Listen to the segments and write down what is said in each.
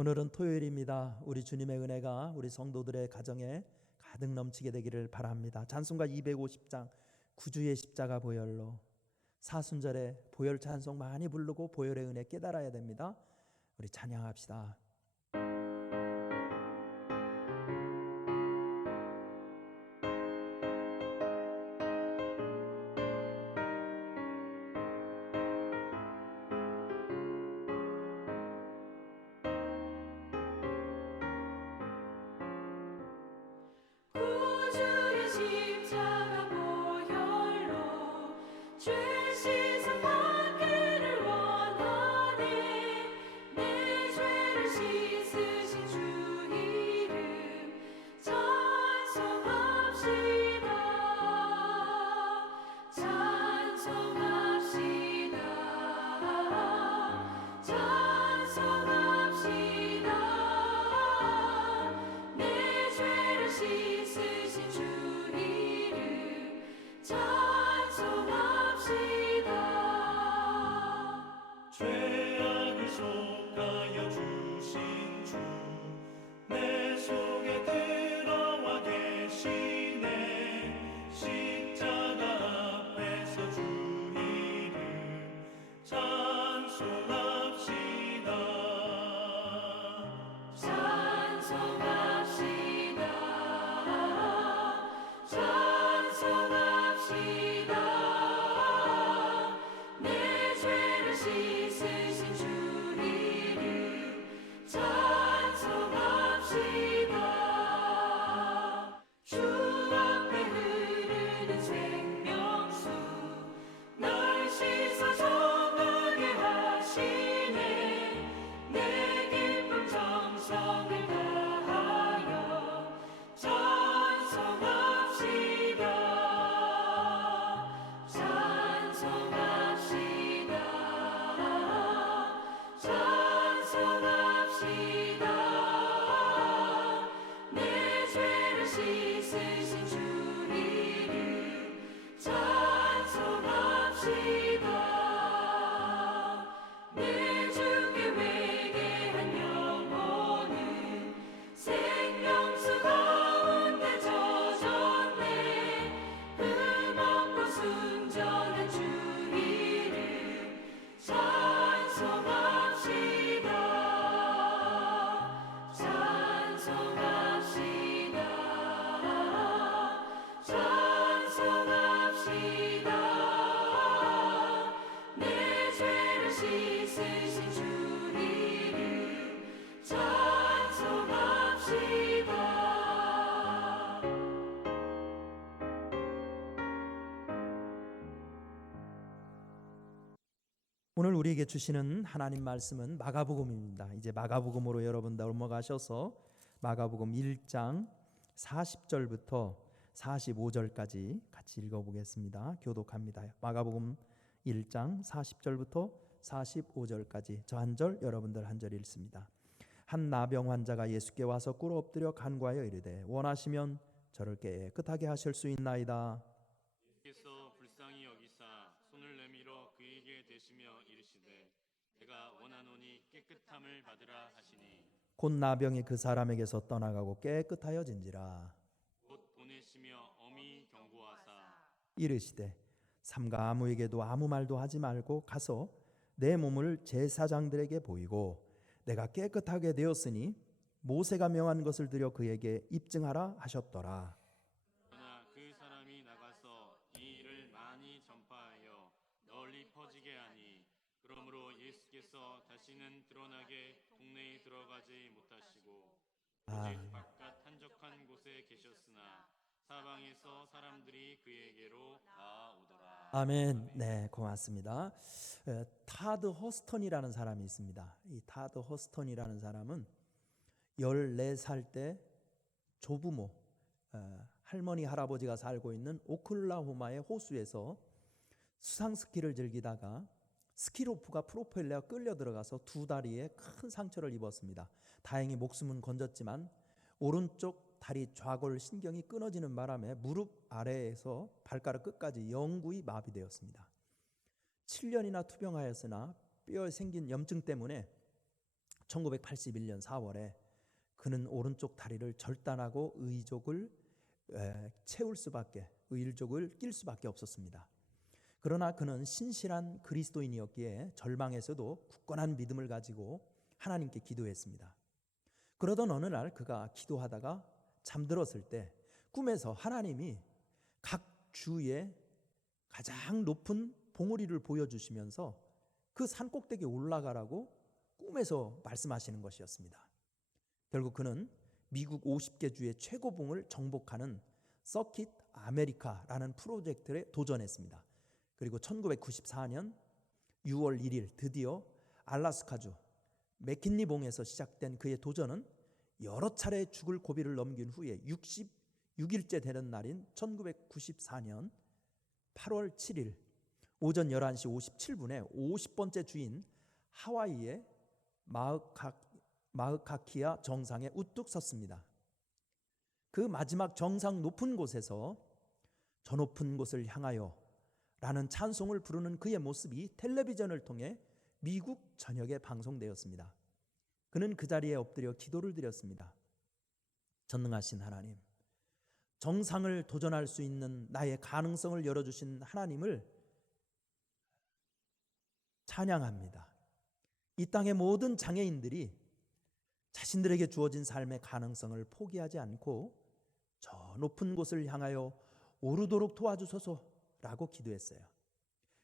오늘은 토요일입니다. 우리 주님의 은혜가 우리 성도들의 가정에 가득 넘치게 되기를 바랍니다. 찬송가 250장 구주의 십자가 보혈로 사순절에 보혈 찬송 많이 부르고 보혈의 은혜 깨달아야 됩니다. 우리 찬양합시다. 구주의 십자가 보혈로 죄 씻음 받기를 원하네. 내 죄를 씻으신 주 이름 찬송합시다. 찬송합시다. 찬송합시다. 내 죄를 씻으신 주 이름 찬송합시다. 죄악을 속하여 주신 주 내 속에 들어와 계시네. 십자가 앞에서 주 이름 찬송합시다. 찬송합시다. 찬송합시다. 내 죄를 씻으신 주 이름 찬송합시다. 주 앞에 흐르는 생명수 날 씻어 정하게 하시네. 내 기쁨 정성을 다하여 찬송합시다. 찬송합시다. 찬송합시다. 내 죄를 씻으신 주 이름 찬송합시다. 내 주께 회개한 영혼은 생명수 가운데 젖었네. 흠없고 순전한 주 이름 찬송합시다. 찬송합시다. 찬송합시다. 내 죄를 씻으신 주 이름 찬송합시다. 오늘 우리에게 주시는 하나님 말씀은 마가복음입니다. 이제 마가복음으로 여러분 넘어가셔서 마가복음 1장 40절부터 45절까지 같이 읽어보겠습니다. 교독합니다. 마가복음 1장 40절부터 45절까지 저 한 절 여러분들 한 절 읽습니다. 한 나병 환자가 예수께 와서 꿇어 엎드려 간구하여 이르되 원하시면 저를 깨끗하게 하실 수 있나이다. 예수께서 불쌍히 여기사 손을 내밀어 그에게 대시며 이르시되 내가 원하노니 깨끗함을 받으라 하시니 곧 나병이 그 사람에게서 떠나가고 깨끗하여진지라. 곧 보내시며 엄히 경고하사 이르시되 삼가 아무에게도 아무 말도 하지 말고 가서 내 몸을 제사장들에게 보이고 내가 깨끗하게 되었으니 모세가 명한 것을 들여 그에게 입증하라 하셨더라. 그러나 그 사람이 나가서 이 일을 많이 전파하여 널리 퍼지게 하니 그러므로 예수께서 다시는 드러나게 동네에 들어가지 못하시고 오직 바깥 한적한 곳에 계셨으나 사방에서 사람들이 그에게로 나아오더라. 아멘. 네, 고맙습니다. 타드 허스턴이라는 사람이 있습니다. 이 타드 허스턴이라는 사람은 14살 때 조부모, 할머니 할아버지가 살고 있는 오클라호마의 호수에서 수상 스키를 즐기다가 스키로프가 프로펠러에 끌려 들어가서 두 다리에 큰 상처를 입었습니다. 다행히 목숨은 건졌지만 오른쪽 다리 좌골 신경이 끊어지는 바람에 무릎 아래에서 발가락 끝까지 영구히 마비되었습니다. 7년이나 투병하였으나 뼈에 생긴 염증 때문에 1981년 4월에 그는 오른쪽 다리를 절단하고 의족을 낄 수밖에 없었습니다. 그러나 그는 신실한 그리스도인이었기에 절망에서도 굳건한 믿음을 가지고 하나님께 기도했습니다. 그러던 어느 날 그가 기도하다가 잠들었을 때 꿈에서 하나님이 각 주에 가장 높은 봉우리를 보여주시면서 그 산꼭대기에 올라가라고 꿈에서 말씀하시는 것이었습니다. 결국 그는 미국 50개 주의 최고봉을 정복하는 서킷 아메리카라는 프로젝트에 도전했습니다. 그리고 1994년 6월 1일 드디어 알래스카주 맥킨리봉에서 시작된 그의 도전은 여러 차례 죽을 고비를 넘긴 후에 66일째 되는 날인 1994년 8월 7일 오전 11시 57분에 50번째 주인 하와이의 마으카키아 정상에 우뚝 섰습니다. 그 마지막 정상 높은 곳에서 저 높은 곳을 향하여 라는 찬송을 부르는 그의 모습이 텔레비전을 통해 미국 전역에 방송되었습니다. 그는 그 자리에 엎드려 기도를 드렸습니다. 전능하신 하나님, 정상을 도전할 수 있는 나의 가능성을 열어주신 하나님을 찬양합니다. 이 땅의 모든 장애인들이 자신들에게 주어진 삶의 가능성을 포기하지 않고 저 높은 곳을 향하여 오르도록 도와주소서라고 기도했어요.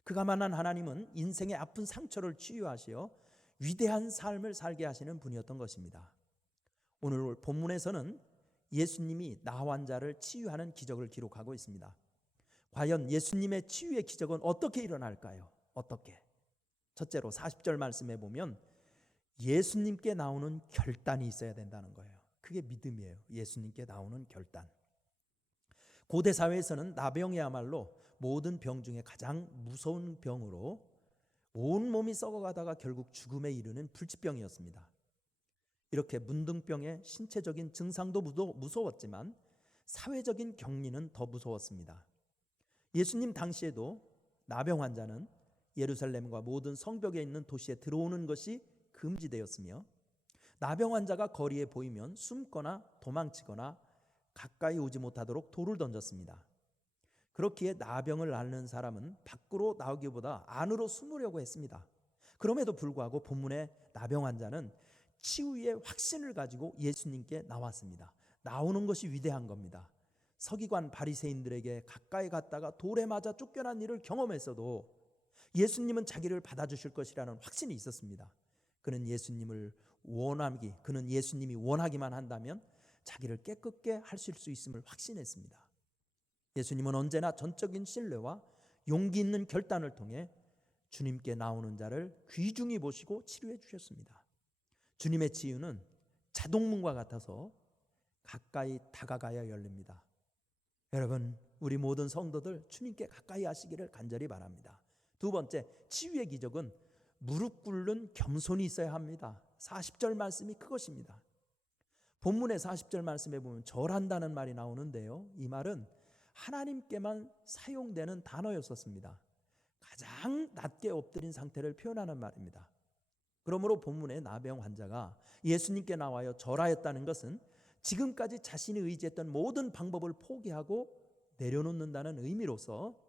그가 만난 하나님은 인생의 아픈 상처를 치유하시어 위대한 삶을 살게 하시는 분이었던 것입니다. 오늘 본문에서는 예수님이 나 환자를 치유하는 기적을 기록하고 있습니다. 과연 예수님의 치유의 기적은 어떻게 일어날까요? 어떻게? 첫째로 40절 말씀에 보면 예수님께 나오는 결단이 있어야 된다는 거예요. 그게 믿음이에요. 예수님께 나오는 결단. 고대 사회에서는 나병이야말로 모든 병 중에 가장 무서운 병으로 온몸이 썩어가다가 결국 죽음에 이르는 불치병이었습니다. 이렇게 문둥병의 신체적인 증상도 무서웠지만 사회적인 격리는 더 무서웠습니다. 예수님 당시에도 나병 환자는 예루살렘과 모든 성벽에 있는 도시에 들어오는 것이 금지되었으며 나병 환자가 거리에 보이면 숨거나 도망치거나 가까이 오지 못하도록 돌을 던졌습니다. 그렇기에 나병을 앓는 사람은 밖으로 나오기보다 안으로 숨으려고 했습니다. 그럼에도 불구하고 본문의 나병 환자는 치유의 확신을 가지고 예수님께 나왔습니다. 나오는 것이 위대한 겁니다. 서기관 바리새인들에게 가까이 갔다가 돌에 맞아 쫓겨난 일을 경험했어도 예수님은 자기를 받아주실 것이라는 확신이 있었습니다. 그는 예수님이 원하기만 한다면 자기를 깨끗게 하실 수 있음을 확신했습니다. 예수님은 언제나 전적인 신뢰와 용기 있는 결단을 통해 주님께 나오는 자를 귀중히 보시고 치료해 주셨습니다. 주님의 치유는 자동문과 같아서 가까이 다가가야 열립니다. 여러분, 우리 모든 성도들 주님께 가까이 하시기를 간절히 바랍니다. 두 번째, 치유의 기적은 무릎 꿇는 겸손이 있어야 합니다. 40절 말씀이 그것입니다. 본문의 40절 말씀에 보면 절한다는 말이 나오는데요, 이 말은 하나님께만 사용되는 단어였었습니다. 가장 낮게 엎드린 상태를 표현하는 말입니다. 그러므로 본문의 나병 환자가 예수님께 나와요 절하였다는 것은 지금까지 자신이 의지했던 모든 방법을 포기하고 내려놓는다는 의미로서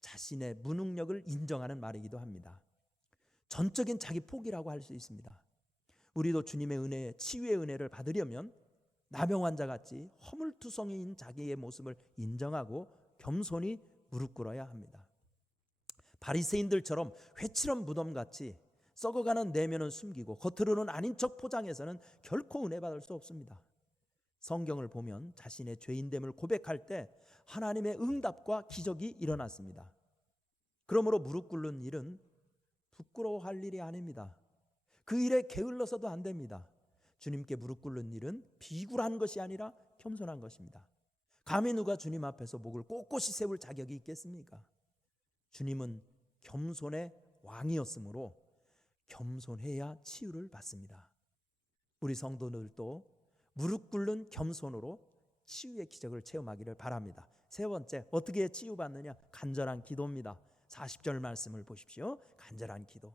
자신의 무능력을 인정하는 말이기도 합니다. 전적인 자기 포기라고 할 수 있습니다. 우리도 주님의 은혜, 치유의 은혜를 받으려면 나병 환자같이 허물투성이인 자기의 모습을 인정하고 겸손히 무릎 꿇어야 합니다. 바리새인들처럼 회칠한 무덤같이 썩어가는 내면은 숨기고 겉으로는 아닌 척 포장해서는 결코 은혜 받을 수 없습니다. 성경을 보면 자신의 죄인됨을 고백할 때 하나님의 응답과 기적이 일어났습니다. 그러므로 무릎 꿇는 일은 부끄러워할 일이 아닙니다. 그 일에 게을러서도 안 됩니다. 주님께 무릎 꿇는 일은 비굴한 것이 아니라 겸손한 것입니다. 감히 누가 주님 앞에서 목을 꼿꼿이 세울 자격이 있겠습니까? 주님은 겸손의 왕이었으므로 겸손해야 치유를 받습니다. 우리 성도들도 무릎 꿇는 겸손으로 치유의 기적을 체험하기를 바랍니다. 세 번째, 어떻게 치유받느냐? 간절한 기도입니다. 40절 말씀을 보십시오. 간절한 기도.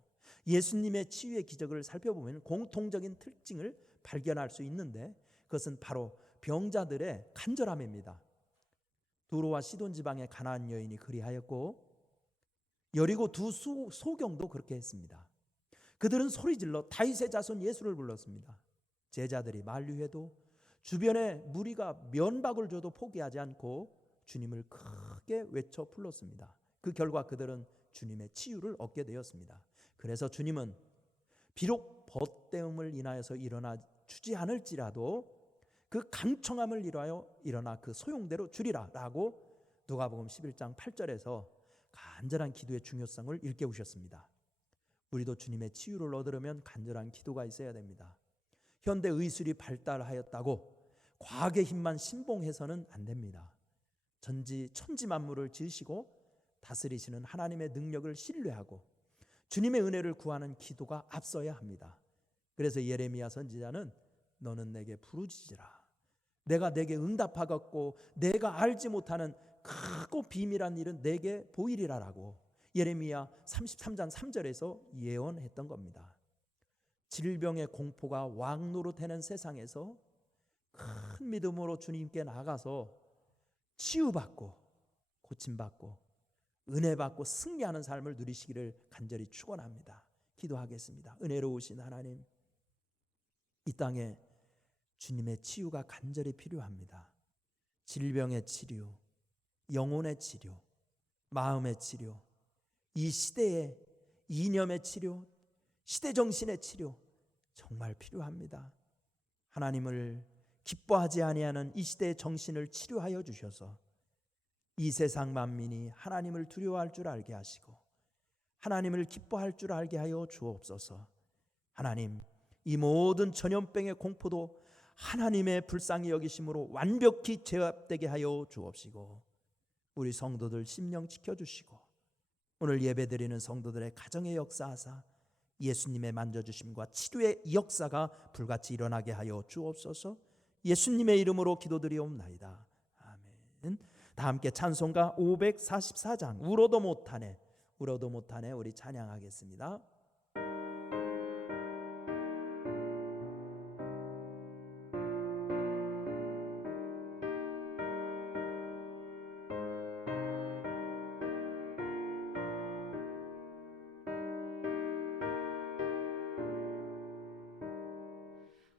예수님의 치유의 기적을 살펴보면 공통적인 특징을 발견할 수 있는데 그것은 바로 병자들의 간절함입니다. 두로와 시돈 지방의 가나안 여인이 그리하였고 여리고 두 소경도 그렇게 했습니다. 그들은 소리질러 다윗의 자손 예수를 불렀습니다. 제자들이 만류해도 주변에 무리가 면박을 줘도 포기하지 않고 주님을 크게 외쳐 불렀습니다. 그 결과 그들은 주님의 치유를 얻게 되었습니다. 그래서 주님은 비록 벗대음을 인하여서 일어나 주지 않을지라도 그 강청함을 인하여 일어나 그 소용대로 주리라 라고 누가복음 11장 8절에서 간절한 기도의 중요성을 일깨우셨습니다. 우리도 주님의 치유를 얻으려면 간절한 기도가 있어야 됩니다. 현대 의술이 발달하였다고 과학의 힘만 신봉해서는 안 됩니다. 천지 만물을 지으시고 다스리시는 하나님의 능력을 신뢰하고 주님의 은혜를 구하는 기도가 앞서야 합니다. 그래서 예레미야 선지자는 너는 내게 부르짖으라. 내가 내게 응답하겠고 내가 알지 못하는 크고 비밀한 일은 내게 보이리라라고 예레미야 33장 3절에서 예언했던 겁니다. 질병의 공포가 왕노릇하는 세상에서 큰 믿음으로 주님께 나가서 치유받고 고침받고 은혜받고 승리하는 삶을 누리시기를 간절히 축원합니다. 기도하겠습니다. 은혜로우신 하나님, 이 땅에 주님의 치유가 간절히 필요합니다. 질병의 치료, 영혼의 치료, 마음의 치료, 이 시대의 이념의 치료, 시대정신의 치료 정말 필요합니다. 하나님을 기뻐하지 아니하는 이 시대의 정신을 치료하여 주셔서 이 세상 만민이 하나님을 두려워할 줄 알게 하시고 하나님을 기뻐할 줄 알게 하여 주옵소서. 하나님, 이 모든 전염병의 공포도 하나님의 불쌍히 여기심으로 완벽히 제압되게 하여 주옵시고 우리 성도들 심령 지켜주시고 오늘 예배드리는 성도들의 가정의 역사하사 예수님의 만져주심과 치료의 역사가 불같이 일어나게 하여 주옵소서. 예수님의 이름으로 기도드리옵나이다. 아멘. 다 함께 찬송가 544장 울어도 못하네 우리 찬양하겠습니다.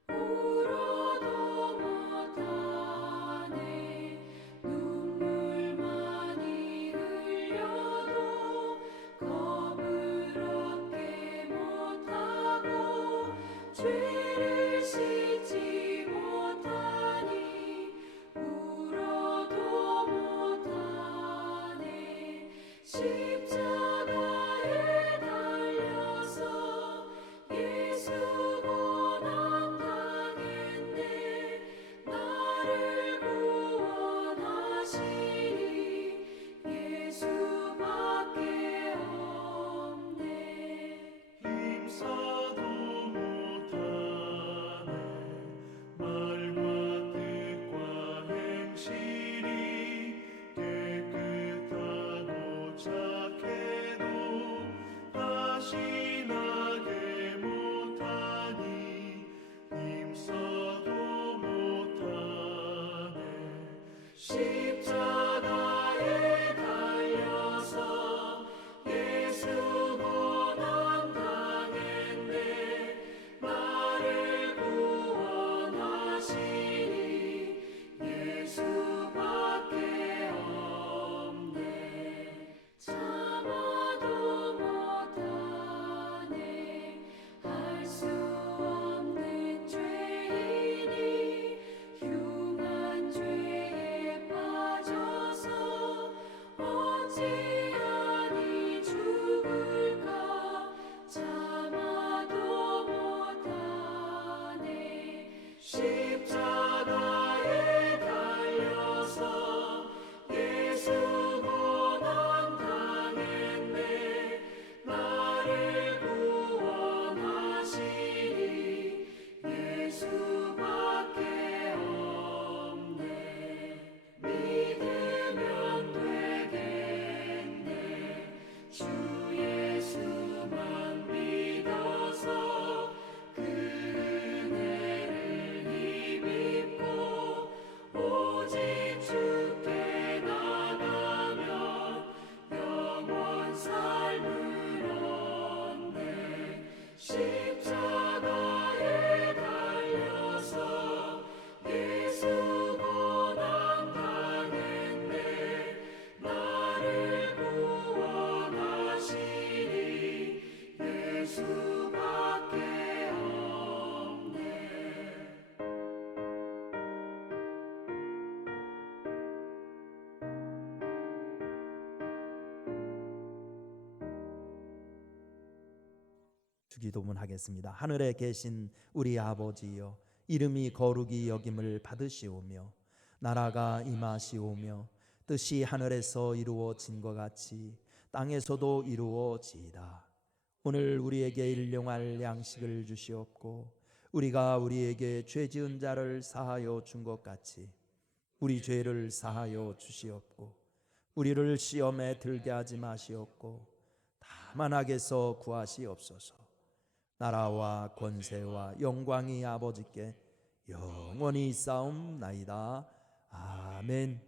울어도 못하네 눈물 많이 흘려도 겁을 얻게 못하고 죄를 씻지 못하니 울어도 못하네 십자가에 달려서 예수 고난 당했네 나를 구원하시리 예수밖에 없네 힘써도 못하네 말과 뜻과 행실이 깨끗하고 착해도 다시 나게 못하니 힘써도 못하네 십자가에 달려서 예수 고난 당했네 나를 구원하시니 예수밖에 없네 참아도 못하네 할 수 없는 죄이니 흉한 죄에 빠져 주기도문 하겠습니다. 하늘에 계신 우리 아버지여, 이름이 거룩히 여김을 받으시오며 나라가 임하시오며 뜻이 하늘에서 이루어진 것 같이 땅에서도 이루어지이다. 오늘 우리에게 일용할 양식을 주시옵고 우리가 우리에게 죄 지은 자를 사하여 준 것 같이 우리 죄를 사하여 주시옵고 우리를 시험에 들게 하지 마시옵고 다만 악에서 구하시옵소서. 나라와 권세와 영광이 아버지께 영원히 있사옵나이다. 아멘.